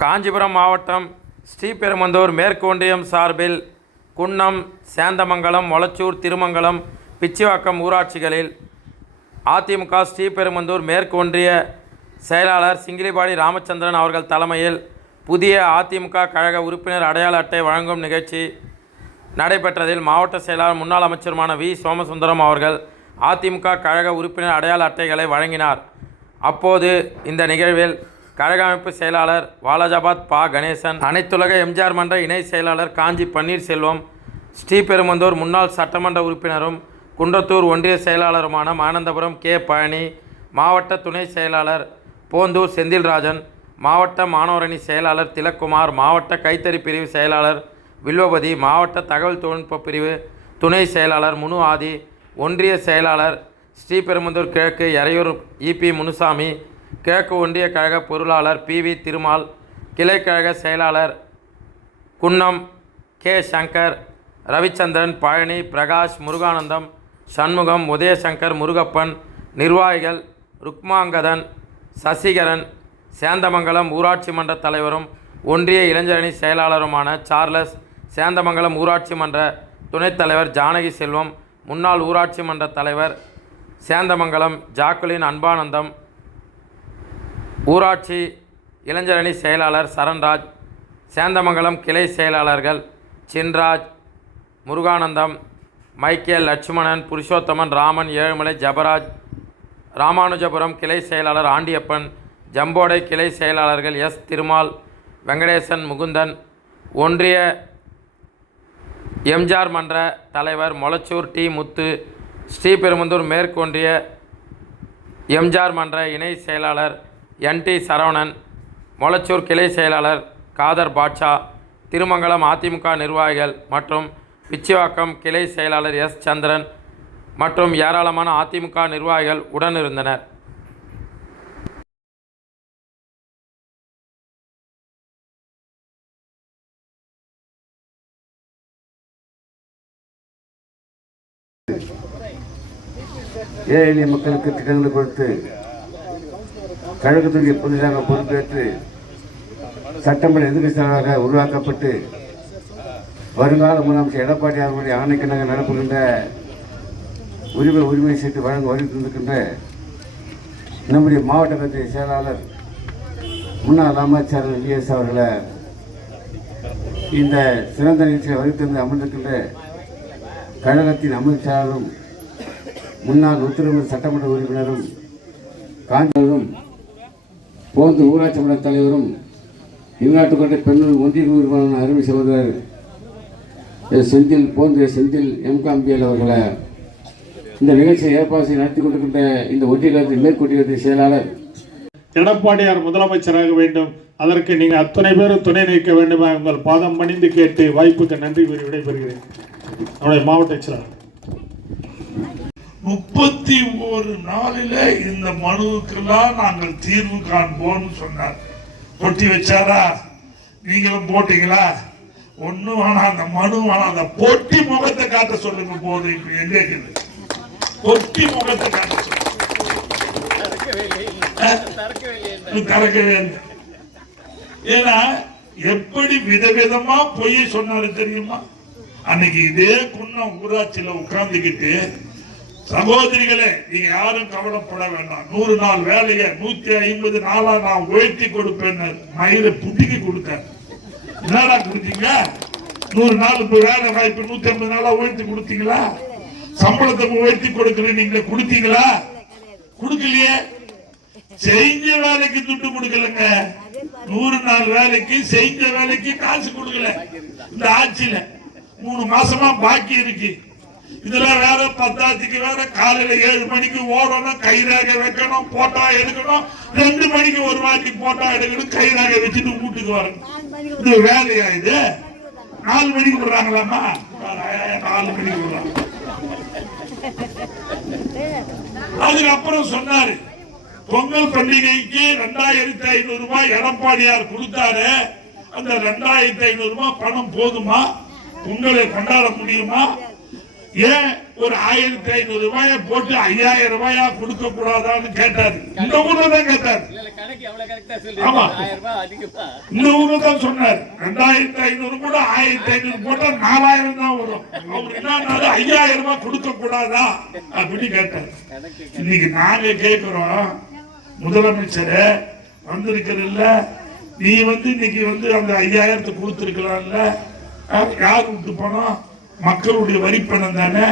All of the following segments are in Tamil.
காஞ்சிபுரம் மாவட்டம் ஸ்ரீபெருமந்தூர் மேற்கு ஒன்றியம் சார்பில் குன்னம் சேந்தமங்கலம் மொளச்சூர் திருமங்கலம் பிச்சிவாக்கம் ஊராட்சிகளில் அதிமுக ஸ்ரீபெருமந்தூர் மேற்கு ஒன்றிய செயலாளர் சிங்கிலிபாடி ராமச்சந்திரன் அவர்கள் தலைமையில் புதிய அதிமுக கழக உறுப்பினர் அடையாள அட்டை வழங்கும் நிகழ்ச்சி நடைபெற்றதில் மாவட்ட செயலாளர் முன்னாள் அமைச்சருமான வி. சோமசுந்தரம் அவர்கள் அதிமுக கழக உறுப்பினர் அடையாள அட்டைகளை வழங்கினார். அப்போது இந்த நிகழ்வில் கழக அமைப்பு செயலாளர் வாலாஜாபாத் பா. கணேசன் அனைத்துலக எம்ஜிஆர் மன்ற இணை செயலாளர் காஞ்சி பன்னீர்செல்வம் ஸ்ரீபெருமந்தூர் முன்னாள் சட்டமன்ற உறுப்பினரும் குன்றத்தூர் ஒன்றிய செயலாளருமான மானந்தபுரம் கே. பழனி மாவட்ட துணை செயலாளர் போந்தூர் செந்தில்ராஜன் மாவட்ட மாணவரணி செயலாளர் திலக்குமார் மாவட்ட கைத்தறி பிரிவு செயலாளர் வில்வபதி மாவட்ட தகவல் தொழில்நுட்ப பிரிவு துணை செயலாளர் முனு ஆதி ஒன்றிய செயலாளர் ஸ்ரீபெரும்புதூர் கிழக்கு எறையூர் இபி முனுசாமி கிழக்கு ஒன்றிய கழக பொருளாளர் பி வி திருமால் கிளைக்கழக செயலாளர் குன்னம் கே சங்கர் ரவிச்சந்திரன் பழனி பிரகாஷ் முருகானந்தம் சண்முகம் உதயசங்கர் முருகப்பன் நிர்வாகிகள் ருக்மாங்கதன் சசிகரன் சேந்தமங்கலம் ஊராட்சி மன்ற தலைவரும் ஒன்றிய இளைஞரணி செயலாளருமான சார்லஸ் சேந்தமங்கலம் ஊராட்சி மன்ற துணைத் தலைவர் ஜானகி செல்வம் முன்னாள் ஊராட்சி மன்ற தலைவர் சேந்தமங்கலம் ஜாக்குலின் அன்பானந்தம் ஊராட்சி இளைஞரணி செயலாளர் சரண்ராஜ் சேந்தமங்கலம் கிளை செயலாளர்கள் சின்ராஜ் முருகானந்தம் மைக்கேல் லட்சுமணன் புருஷோத்தமன் ராமன் ஏழுமலை ஜபராஜ் ராமானுஜபுரம் கிளை செயலாளர் ஆண்டியப்பன் ஜம்போடை கிளை செயலாளர்கள் எஸ் திருமால் வெங்கடேசன் முகுந்தன் ஒன்றிய எம்ஜிஆர் மன்ற தலைவர் மொளச்சூர் டி. முத்து ஸ்ரீபெரும்புதூர் மேற்கொன்றிய எம்ஜிஆர் மன்ற இணை செயலாளர் என். டி. சரவணன் மொளச்சூர் கிளை செயலாளர் காதர் பாட்ஷா திருமங்கலம் அதிமுக நிர்வாகிகள் மற்றும் பிச்சிவாக்கம் கிளை செயலாளர் எஸ். சந்திரன் மற்றும் ஏராளமான அதிமுக நிர்வாகிகள் உடனிருந்தனர். ஏழை மக்களுக்கு திட்டங்களை கொடுத்து கழகத்துக்கு புதிதாக பொறுப்பேற்று சட்டமன்ற எதிர்கட்சியாக உருவாக்கப்பட்டு வருங்கால முதலமைச்சர் எடப்பாடி அவர்களுடைய ஆணைக்கிணங்க நடப்புகின்ற உரிமை உரிமை சீட்டு வழங்க வருகின்ற நம்முடைய மாவட்ட கட்சி செயலாளர் முன்னாள் அமைச்சர் விஎஸ் அவர்களை இந்த சிறந்த நிகழ்ச்சியை வகுத்திருந்து அமர்ந்திருக்கின்ற கழகத்தின் அமைச்சரும் முன்னாள் உத்தரவு சட்டமன்ற உறுப்பினரும் காஞ்சியும் போந்து ஊராட்சி மன்ற தலைவரும் இந்நாட்டுக்கோட்டை பெண்கள் ஒன்றிய உறுப்பினரான அருமை சகோதரர் செந்தில் போன்ற செந்தில் எம்காம்பியல் அவர்களை. இந்த நிகழ்ச்சியை ஏற்பாடு நடத்தி கொண்டிருக்கின்ற இந்த ஒன்றிய கழகத்தின் மேற்கொண்டிருக்கிற செயலாளர் எடப்பாடியார் முதலமைச்சராக வேண்டும். அதற்கு நீங்கள் அத்தனை பேரும் துணை நிற்க வேண்டுமா? உங்கள் பாதம் பணிந்து கேட்டு வாய்ப்புக்கு நன்றி கூறி விடைபெறுகிறேன். நம்முடைய மாவட்ட செயலாளர். முப்பத்தி ஒரு நாளில இந்த மனுவுக்கெல்லாம் நாங்கள் தீர்வு காண்போம்னு சொன்னார். கொட்டி வச்சாரா? நீங்களும் போட்டீங்களா? ஒண்ணும் வேணாம் அந்த மனு வேணாம். அந்த பொட்டி முகத்தை காட்ட சொல்லுங்க போது இப்ப எங்க இருக்குது பொட்டி முகத்தை காட்ட சொல்லுங்க. திறக்கவே ஏன்னா எப்படி விதவிதமா பொய் சொன்னாரு தெரியுமா? அன்னைக்கு இதே குன்னம் ஊராட்சியில உட்கார்ந்துகிட்டு சகோதரிகளே நீங்க யாரும் கவலைப்பட வேண்டாம். நூறு நாள் வேலையை நூத்தி ஐம்பது நாளா நான் உயர்த்தி கொடுப்பேன். மயிரை புட்டிக்கு கொடுத்தேன். என்னடா கொடுத்தீங்க? நூறு நாள் இப்ப வேலை வாய்ப்பு நூத்தி ஐம்பது நாளா உயர்த்தி கொடுத்தீங்களா? சம்பளத்தை உயர்த்தி கொடுக்கல நீங்க கொடுத்தீங்களா? கொடுக்கலையே. செஞ்ச வேலைக்கு துட்டு கொடுக்கலங்க. நூறு நாள் வேலைக்கு செஞ்ச வேலைக்கு காசு கொடுக்கல. இந்த ஆட்சியில மூணு மாசமா பாக்கி இருக்கு. இதுல வேற பத்தாத்துக்கு வேற காலையில ஏழு மணிக்கு ஓடணும் கைராக வைக்கணும் போட்டோ எடுக்கணும். ரெண்டு மணிக்கு ஒரு வாட்டி போட்டோ எடுக்கணும் கைராக வச்சுட்டு வீட்டுக்கு வரணும். இது வேலையா இது? நாலு மணிக்கு விடுறாங்களாமா நாலு மணிக்கு விடுறாங்க. அதுக்கப்புறம் சொன்னாரு பொங்கல் பண்டிகைக்கு ரெண்டாயிரத்தி ஐநூறு ரூபாய் எடப்பாடியார் கொடுத்தாரு. அந்த ரெண்டாயிரத்தி ஐநூறு ரூபாய் பணம் போதுமா? பொங்கலை கொண்டாட முடியுமா? ஏன் ஒரு ஆயிரத்தி ஐநூறு ரூபாய போட்டு ஐயாயிரம் ரூபாயா கொடுக்க கூடாதான்னு கேட்டாரு. இந்த ஊர்ல தான் கேட்டாரு. ஆமா. இந்த ஊர்ல தான் சொன்னார். ரெண்டாயிரத்தி ஐநூறு கூட ஆயிரத்தி ஐநூறு போட்டா நாலாயிரம் தான் வரும். அவர் என்ன ஐயாயிரம் ரூபாய் கொடுக்க கூடாதா அப்படின்னு கேட்டார். இன்னைக்கு நாங்க கேட்கிறோம் முதலமைச்சரே வந்திருக்கிறல்ல நீ வந்து இன்னைக்கு வந்து அந்த ஐயாயிரத்தை கொடுத்துருக்கலாம்ல. யார் விட்டு பணம் மக்களுடைய வரி பணம் தானே?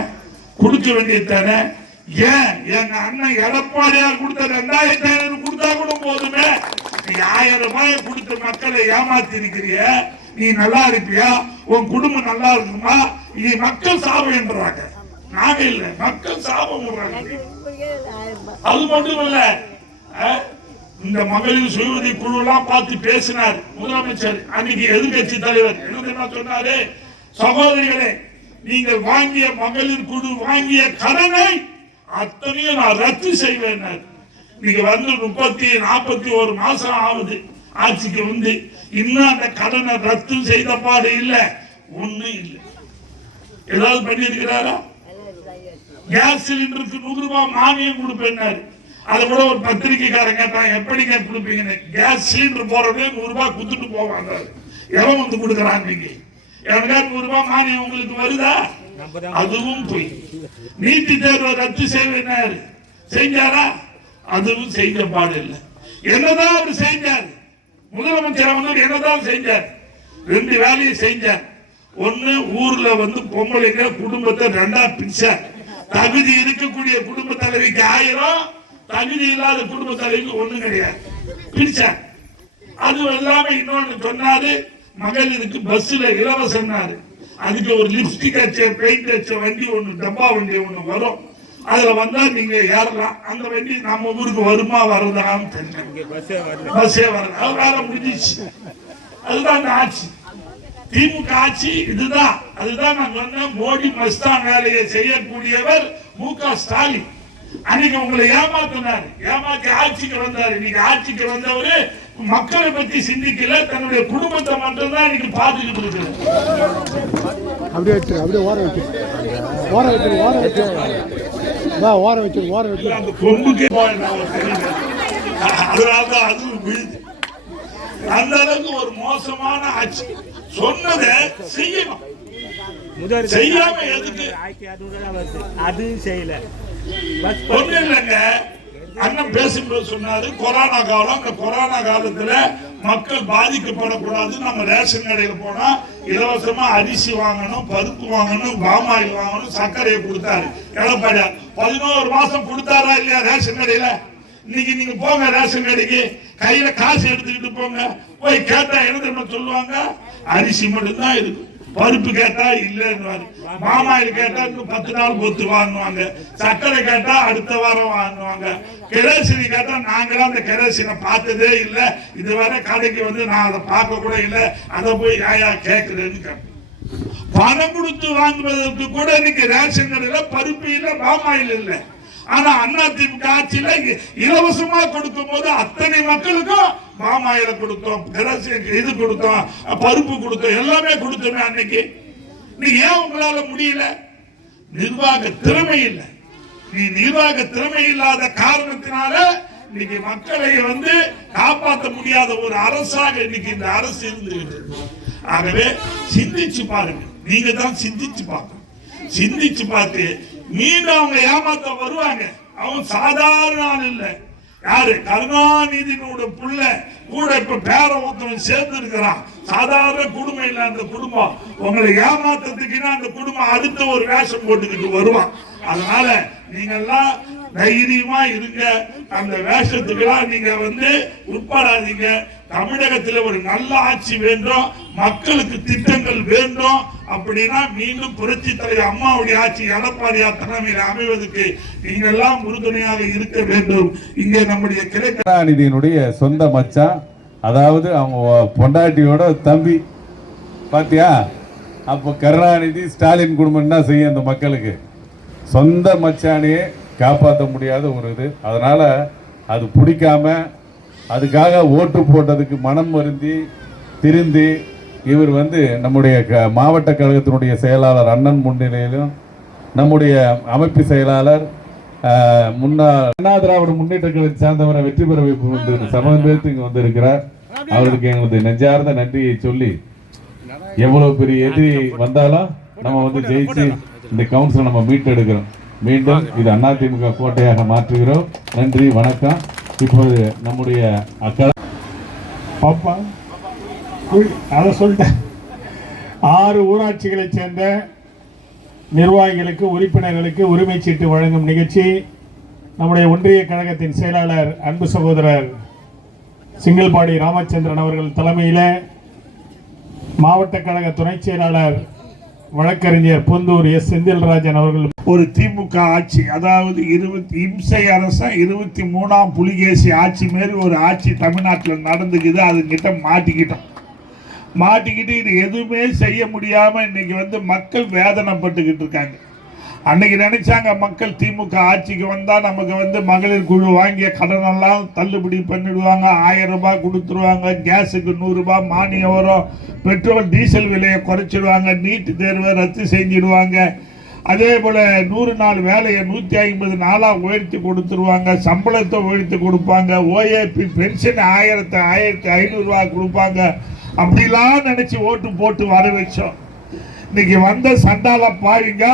கொடுக்க வேண்டியது தானே? ஏன்? எங்க அண்ணன் எடப்பாடியார் கொடுத்த ரெண்டாயிரத்தி ஐநூறு கொடுத்தா கூட போதுமே? நீ ஆயிரம் ரூபாய் கொடுத்த மக்களை ஏமாத்தி இருக்கிறிய நீ நல்லா இருப்பியா? உன் குடும்பம் நல்லா இருக்குமா? நீ மக்கள் சாபம்ன்றாங்க நாங்க இல்ல. மக்கள் சாபம் அது மட்டும் இல்ல இந்த மகளிர் சுயஉதவி குழு எல்லாம் பார்த்து பேசினார் முதலமைச்சர். அன்னைக்கு எதிர்கட்சி தலைவர். என்ன சொன்னாரு? சகோதரிகளே நீங்கள் வாங்கிய மகளிர் குழு வாங்கிய கடனை அத்தனையும் நான் ரத்து செய்வேன். நீங்க வந்து முப்பத்தி நாற்பத்தி ஒரு மாசம் ஆகுது ஆட்சிக்கு வந்து. இன்னும் அந்த கடனை ரத்து செய்த பாடு இல்லை. ஒண்ணு இல்லை. ஏதாவது பண்ணியிருக்கிறாரா? கேஸ் சிலிண்டருக்கு நூறு ரூபாய் மானியம் கொடுப்பேன்னாரு. அதை கூட ஒரு பத்திரிக்கைக்காரன் கேட்டான் எப்படிங்க கொடுப்பீங்கன்னு. கேஸ் சிலிண்டர் போறதே நூறு ரூபாய் கொடுத்துட்டு போவாங்க. எவன் வந்து கொடுக்குறான் நீங்க? எவனுக்கா ஒரு ரூபாய் மானியம் உங்களுக்கு வருதா? அதுவும் போய். நீட்டு தேர்வை ரத்து செய்வேனாரு செஞ்சாரா? அதுவும் செய்த பாடு இல்லை என்னதான் அவர் செஞ்சார்? முதலமைச்சர் அவங்க என்னதான் செஞ்சார்? ரெண்டு வேலையை செஞ்சார். ஒண்ணு ஊர்ல வந்து பொம்பளைங்க குடும்பத்தை ரெண்டா பிரிச்சார். தகுதி இருக்கக்கூடிய குடும்ப தலைவிக்கு ஆயிரம் தகுதி இல்லாத குடும்ப தலைவிக்கு ஒண்ணும் கிடையாது. பிரிச்சார். அது எல்லாமே இன்னொன்னு சொன்னாரு மகளிருக்கு பஸ்ல இலவசம்னாரு. அதுக்கு ஒரு லிப்ஸ்டிக் அச்ச பெயிண்ட் அச்ச வண்டி ஒண்ணு டப்பா வண்டி ஒண்ணு வரும். அதுல வந்தா நீங்க ஏறலாம். அந்த வண்டி நம்ம ஊருக்கு வருமா வருதான்னு தெரியல. பஸ்ஸே வரல. வேலை முடிஞ்சிச்சு. அதுதான் ஆட்சி. திமுக ஆட்சி இதுதான். அதுதான் நான் சொன்னேன். மோடி மஸ்தான் வேலையை செய்யக்கூடியவர் மு க ஸ்டாலின். அன்னைக்கு உங்களை ஏமாத்தினார். ஏமாத்தி ஆட்சிக்கு வந்தாரு. இன்னைக்கு ஆட்சிக்கு வந்தவரு மக்களை பத்தி சிந்திக்கல தன்னுடைய குடும்பத்தை மட்டும்தான் இன்னைக்கு பாத்துக்கிட்டு இருக்குது அப்படியே அப்படியே ஓர வச்சிரு ஓர வச்சிரு ஓர வச்சிரு வா ஓர வச்சிரு ஓர வச்சிரு அந்த கொம்புக்கே அதனாலதான் அதுவும் விழுது அந்த அளவுக்கு ஒரு மோசமான ஆட்சி. சொன்னதை செய்யணும். முதல் செய்யாம எதுக்கு? அது செய்யல. ஒண்ணு இல்லைங்க. அண்ணன் பேசும்போது சொன்னாரு கொரோனா காலம் அந்த கொரோனா காலத்துல மக்கள் பாதிக்கப்படக்கூடாது நம்ம ரேஷன் கடையில போனா இலவசமா அரிசி வாங்கணும் பருப்பு வாங்கணும் பாமாயில் வாங்கணும் சர்க்கரையை கொடுத்தாரு. எடப்பாடியார் பதினோரு மாசம் கொடுத்தாரா இல்லையா ரேஷன் கடையில? இன்னைக்கு நீங்க போங்க ரேஷன் கடைக்கு கையில காசு எடுத்துக்கிட்டு போங்க. போய் கேட்டா எழுதுன்னு சொல்லுவாங்க? அரிசி மட்டும்தான் இருக்கு. பருப்பு கேட்டா இல்லைன்னு மாமாயில் கேட்டா இன்னும் பத்து நாள் பொத்து வாங்குவாங்க சர்க்கரை கேட்டா அடுத்த வாரம் வாங்குவாங்க கெரோசினி கேட்டா நாங்களாம் அந்த கெரோசினை பார்த்ததே இல்லை. இதுவரை கடைக்கு வந்து நான் அதை பார்க்க கூட இல்லை. அதை போய் யாயா கேட்குறேன்னு கேட்டேன். பணம் கொடுத்து வாங்குவதற்கு கூட இன்னைக்கு ரேஷன் கடையில பருப்பு இல்ல பாமாயில் இல்ல. ஆனா அண்ணா திமுக ஆட்சியில இலவசமா கொடுக்கும் போது அத்தனை மக்களுக்கும் மாமாயிரம் கொடுத்தோம் இது கொடுத்தோம் பருப்பு கொடுத்தோம் எல்லாமே கொடுத்தோமே அன்னைக்கு. நீ ஏன் உங்களால முடியல? நிர்வாக திறமை இல்லை. நீ நிர்வாக திறமை இல்லாத காரணத்தினால இன்னைக்கு மக்களை வந்து காப்பாற்ற முடியாத ஒரு அரசாக இன்னைக்கு இந்த அரசு இருந்து ஆகவே சிந்திச்சு பாருங்க. நீங்க தான் சிந்திச்சு பார்க்கணும். சிந்திச்சு பார்த்து மீண்டும் அவங்க ஏமாத்த வருவாங்க. அவன் சாதாரண ஆள் இல்லை. யாரு? கருணாநிதியினோட புள்ள. கூட இப்ப பேர ஒருத்தவன் சேர்ந்து இருக்கிறான் சாதாரண குடும்பம் இல்ல அந்த குடும்பம். உங்களை ஏமாத்துறதுக்குன்னா அந்த குடும்பம் அடுத்த ஒரு வேஷம் போட்டுக்கிட்டு வருவான். அதனால நீங்க எல்லாம் தைரியமா இருங்க. அந்த வேஷத்துக்கெல்லாம் நீங்க வந்து உட்படாதீங்க. தமிழகத்துல ஒரு நல்ல ஆட்சி வேண்டும். மக்களுக்கு திட்டங்கள் வேண்டும். அப்படின்னா மீண்டும் புரட்சி தலைவர் அம்மாவுடைய ஆட்சி எடப்பாடியார் தலைமையில் அமைவதற்கு நீங்கெல்லாம் உறுதுணையாக இருக்க வேண்டும். இங்கே நம்முடைய கிளை சொந்த மச்சான் அதாவது அவங்க பொண்டாட்டியோட தம்பி. பாத்தியா? அப்போ கருணாநிதி ஸ்டாலின் குடும்பம் என்ன செய்யும் அந்த மக்களுக்கு? சொந்த மச்சானே காப்பாற்ற முடியாத ஒரு இது. அதனால் அது பிடிக்காம அதுக்காக ஓட்டு போட்டதுக்கு மனம் வருந்தி திருந்தி இவர் வந்து நம்முடைய க மாவட்ட கழகத்தினுடைய செயலாளர் அண்ணன் முன்னிலையிலும் நம்முடைய அமைப்பு செயலாளர் முன்னாள் அண்ணா திராவிட முன்னேற்ற கழகத்தை சார்ந்தவரை வெற்றி பெற வைப்பு என்று சமயம் பேர்த்து இங்கே வந்திருக்கிறார். அவருக்கு எங்களது நெஞ்சார்ந்த நன்றியை சொல்லி எவ்வளோ பெரிய எதிரி வந்தாலும் நம்ம வந்து ஜெயிச்சு இந்த கவுன்சிலை நம்ம மீட்டெடுக்கிறோம். மீண்டும் இது அதிமுக கோட்டையாக மாற்றுகிறோம். நன்றி வணக்கம். இப்போது நம்முடைய அக்கா பாப்பா அதை சொல்லிட்டேன் ஆறு ஊராட்சிகளைச் சேர்ந்த நிர்வாகிகளுக்கு உறுப்பினர்களுக்கு உரிமை சீட்டு வழங்கும் நிகழ்ச்சி நம்முடைய ஒன்றிய கழகத்தின் செயலாளர் அன்பு சகோதரர் சிங்கல்பாடி ராமச்சந்திரன் அவர்கள் தலைமையில் மாவட்ட கழக துணைச் செயலாளர் வழக்கறிஞர் பொந்தூர் எஸ். செந்தில்ராஜன் அவர்கள். ஒரு திமுக ஆட்சி அதாவது இருபத்தி இம்சை அரசன் இருபத்தி மூணாம் புலிகேசி ஆட்சி மாரி ஒரு ஆட்சி தமிழ்நாட்டில் நடந்துக்குது அதுங்கிட்ட மாட்டிக்கிட்டோம். மாட்டிக்கிட்டு இது எதுவுமே செய்ய முடியாம இன்னைக்கு வந்து மக்கள் வேதனைப்பட்டுக்கிட்டு இருக்காங்க. அன்னைக்கு நினைச்சாங்க மக்கள் திமுக ஆட்சிக்கு வந்தா நமக்கு வந்து மகளிர் குழு வாங்கிய கடனெல்லாம் தள்ளுபடி பண்ணிடுவாங்க. ஆயிரம் ரூபாய் கொடுத்துருவாங்க. கேஸுக்கு நூறு ரூபாய் மானியம் வரும். பெட்ரோல் டீசல் விலையை குறைச்சிடுவாங்க. நீட் தேர்வை ரத்து செஞ்சிடுவாங்க. அதே போல நூறு நாள் வேலையை நூற்றி ஐம்பது நாளாக உயர்த்தி கொடுத்துருவாங்க. சம்பளத்தை உயர்த்தி கொடுப்பாங்க. ஓஏபி பென்ஷன் ஆயிரத்தி ஆயிரத்தி ஐநூறுரூவா கொடுப்பாங்க. அப்படிலாம் நினச்சி ஓட்டு போட்டு வர வச்சோம். இன்னைக்கு வந்த சண்டால பாருங்க.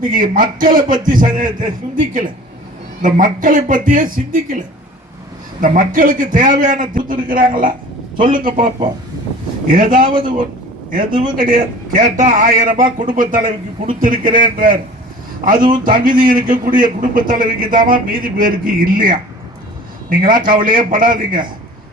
இன்னைக்கு மக்களை பற்றி சிந்திக்கல. இந்த மக்களை பற்றியே சிந்திக்கல. இந்த மக்களுக்கு தேவையான இருக்கிறாங்களா? சொல்லுங்க பார்ப்போம். ஏதாவது ஒன்று எதுவும் கிடையாது. கேட்டா ஆயிரம் ரூபாய் குடும்ப தலைவிக்கு கொடுத்திருக்கிறேன்றார். அதுவும் தகுதி இருக்கக்கூடிய குடும்ப தலைவிக்கு தானா மீதி பேருக்கு இல்லையா? நீங்களா கவலையே படாதீங்க.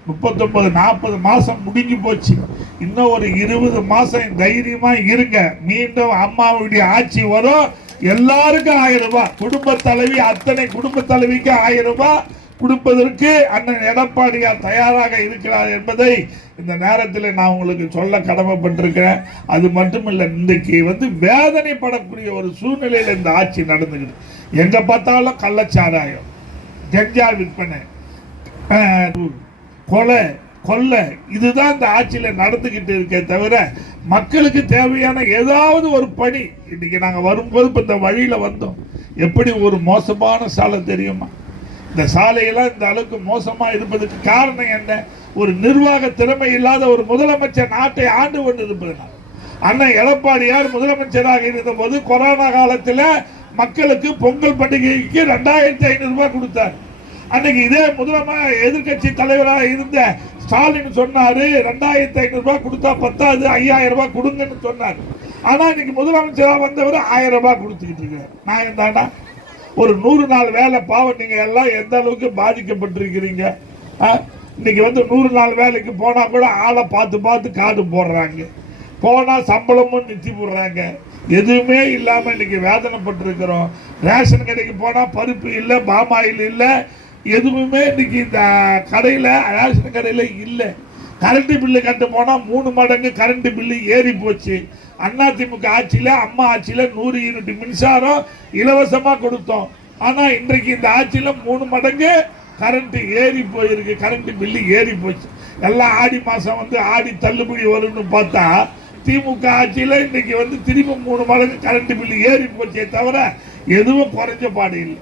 முப்பத்தொன்பது நாற்பது மாதம் முடிஞ்சு போச்சு. இன்னும் ஒரு இருபது மாதம் தைரியமாக இருங்க. மீண்டும் அம்மாவுடைய ஆட்சி வரும். எல்லாருக்கும் ஆயிரம் ரூபாய். குடும்ப தலைவி அத்தனை குடும்ப தலைவிக்கு ஆயிரம் ரூபாய். கொடுப்பதற்கு அண்ணன் எடப்பாடியார் தயாராக இருக்கிறார் என்பதை இந்த நேரத்தில் நான் உங்களுக்கு சொல்ல கடமைப்பட்டிருக்கிறேன். அது மட்டுமில்லை இன்றைக்கு வந்து வேதனைப்படக்கூடிய ஒரு சூழ்நிலையில் இந்த ஆட்சி நடந்துக்கிது எங்கே பார்த்தாலும் கள்ளச்சாராயம் கஞ்சா விற்பனை கொலை கொள்ளை இதுதான் இந்த ஆட்சியில் நடந்துக்கிட்டு இருக்கே தவிர மக்களுக்கு தேவையான ஏதாவது ஒரு பணி. இன்றைக்கி நாங்கள் வரும்போது இப்போ இந்த வழியில் வந்தோம். எப்படி ஒரு மோசமான சாலை தெரியுமா? இந்த சாலையெல்லாம் இந்த அளவுக்கு மோசமாக இருப்பதுக்கு காரணம் என்ன? ஒரு நிர்வாக திறமை இல்லாத ஒரு முதலமைச்சர் நாட்டை ஆண்டு கொண்டு இருப்பதனால் அண்ணன் எடப்பாடியார் முதலமைச்சராக இருந்தபோது கொரோனா காலத்தில் மக்களுக்கு பொங்கல் பண்டிகைக்கு ரெண்டாயிரத்தி ஐநூறுரூபா கொடுத்தார். அன்னைக்கு இதே முதலமை எதிர்க்கட்சி தலைவராக இருந்த ஸ்டாலின் சொன்னாரு ரெண்டாயிரத்தி ஐநூறு ரூபாய் கொடுத்தா பத்தாது ஐயாயிரம் ரூபாய் கொடுங்கன்னு சொன்னார். ஆனா இன்னைக்கு முதலமைச்சராக வந்தவர் ஆயிரம் ரூபாய் கொடுத்துக்கிட்டு இருக்காரு. நான் என்னடா ஒரு நூறு நாள் வேலை பாவம் நீங்க எல்லாம் எந்த அளவுக்கு பாதிக்கப்பட்டிருக்கிறீங்க? இன்னைக்கு வந்து நூறு நாள் வேலைக்கு போனா கூட ஆளை பார்த்து பார்த்து காடு போடுறாங்க. போனா சம்பளமும் நிறுத்தி போடுறாங்க. எதுவுமே இல்லாம இன்னைக்கு வேதனைப்பட்டிருக்கிறோம். ரேஷன் கடைக்கு போனா பருப்பு இல்லை பாமாயில் இல்லை எதுவுமே இன்னைக்கு இந்த கடையில் ரேஷன் கடையில் இல்லை. கரண்ட் பில்லு கட்டு போனால் மூணு மடங்கு கரண்ட் பில்லு ஏறி போச்சு. அதிமுக ஆட்சியில் அம்மா ஆட்சியில் நூறு யூனிட் மின்சாரம் இலவசமாக கொடுத்தோம். ஆனால் இன்றைக்கு இந்த ஆட்சியில் மூணு மடங்கு கரண்ட்டு ஏறி போயிருக்கு. கரண்ட் பில்லு ஏறி போச்சு. எல்லாம் ஆடி மாதம் வந்து ஆடி தள்ளுபடி வரும்னு பார்த்தா திமுக ஆட்சியில் இன்றைக்கி வந்து திரும்ப மூணு மடங்கு கரண்ட் பில்லு ஏறி போச்சே தவிர எதுவும் குறைஞ்ச பாடு இல்லை.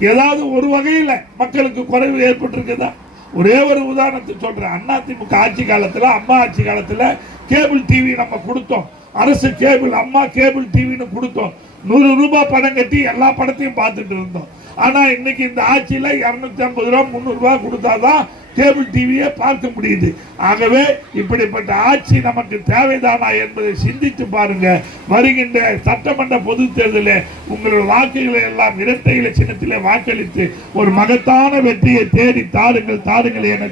ஏதாவது ஒரு வகையில் மக்களுக்கு குறைவு ஏற்பட்டிருக்குதா? ஒரே ஒரு உதாரணத்தை சொல்கிறேன் அதிமுக ஆட்சி காலத்தில் அம்மா ஆட்சி காலத்தில் கேபிள் டிவி நம்ம கொடுத்தோம். அரசு கேபிள் அம்மா கேபிள் டிவின்னு கொடுத்தோம். நூறு ரூபாய் பணம் கட்டி எல்லா படத்தையும் பார்த்துட்டு இருந்தோம். ஆனா இன்னைக்கு இந்த ஆட்சியில இருநூத்தி ஐம்பது ரூபா முந்நூறு ரூபாய் கொடுத்தாதான் கேபிள் டிவியை பார்க்க முடியுது. ஆகவே இப்படிப்பட்ட ஆட்சி நமக்கு தேவைதானா என்பதை சிந்தித்து பாருங்க. வருகின்ற சட்டமன்ற பொது தேர்தலில் உங்களுடைய வாக்குகளை எல்லாம் இரட்டை இலட்சணத்திலே வாக்களித்து ஒரு மகத்தான வெற்றியை தேடி தாருங்கள் தாருங்கள் என